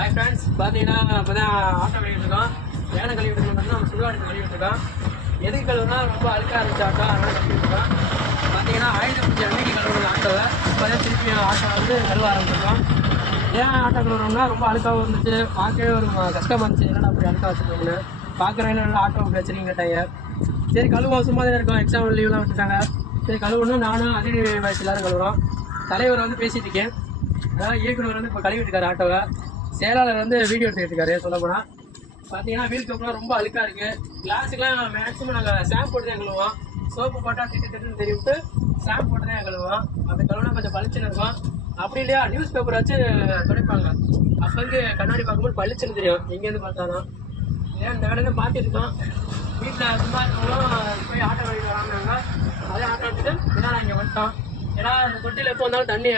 Hi friends, பார்த்தீங்கன்னா இப்போ தான் ஆட்டோ கழுவிட்டு இருக்கோம். ஏனை கழுவிட்டு இருக்கோம், நம்ம சுடுகாடு கழுவிட்டு இருக்கோம். எதுக்கு கழுவுனா ரொம்ப அழுக்காக இருந்துச்சு ஆட்டோ, அதனால் கழுவிட்டு இருக்கோம். பார்த்தீங்கன்னா ஆயுத பூஜை அன்னைக்கு கழுவுறது ஆட்டோவை இப்போ தான் திருப்பி ஆட்டோ வந்து கழுவ ஆரம்பிச்சிருக்கோம். ஏன் ஆட்டோ கழுவுறோம்னா ரொம்ப அழுக்காகவும் இருந்துச்சு, பார்க்கவே ஒரு கஷ்டமாக இருந்துச்சு. என்னடா அப்படி அழுக்காக வச்சுருக்கோம்னு பார்க்குறவங்க ஆட்டோ அப்படி வச்சுருக்கீங்க கேட்டாங்க. சரி கழுவோம், சும்மா தான் இருக்கோம், எக்ஸாம் லீவ்லாம் விட்டுட்டாங்க. சரி கழுவணும், நானும் அதே வயசு எல்லாரும் கழுவுறோம். தலைவர் வந்து பேசிட்டு இருக்கேன், அதாவது இயக்குனர் வந்து இப்போ கழுவிட்டு இருக்காரு ஆட்டோவை. செயலாளர் வந்து வீடியோ எடுத்துக்கிட்டு இருக்காரு. சொல்ல போனால் பார்த்தீங்கன்னா வீல் கப்லாம் ரொம்ப அழுக்காக இருக்குது. கிளாஸுக்கெலாம் மேக்ஸிமம் நாங்கள் ஷாம்பு போட்டு தான் கழுவோம். சோப்பு போட்டால் திட்டுன்னு தெரிவிட்டு ஷாம்பு போட்டு தான் கழுவோம். அப்படி கழுவுனா கொஞ்சம் பளிச்சுன்னு இருக்கும். அப்படி இல்லையா நியூஸ் பேப்பர் வச்சு துடைப்பாங்க, அப்போ வந்து கண்ணாடி பார்க்கும்போது பளிச்சுன்னு தெரியும் எங்கேருந்து பார்த்தாலும். ஏன் இந்த வேலையில மாற்றிருக்கோம். வீட்டில் சும்மா இருக்கவங்களும் போய் ஆட்டோ கழுவிட்டு வராங்க. அதே ஆட்டோ எடுத்துட்டு ஏன்னா இங்கே வந்துட்டோம். ஏன்னா இந்த தொட்டியில் எப்போ வந்தாலும் தண்ணி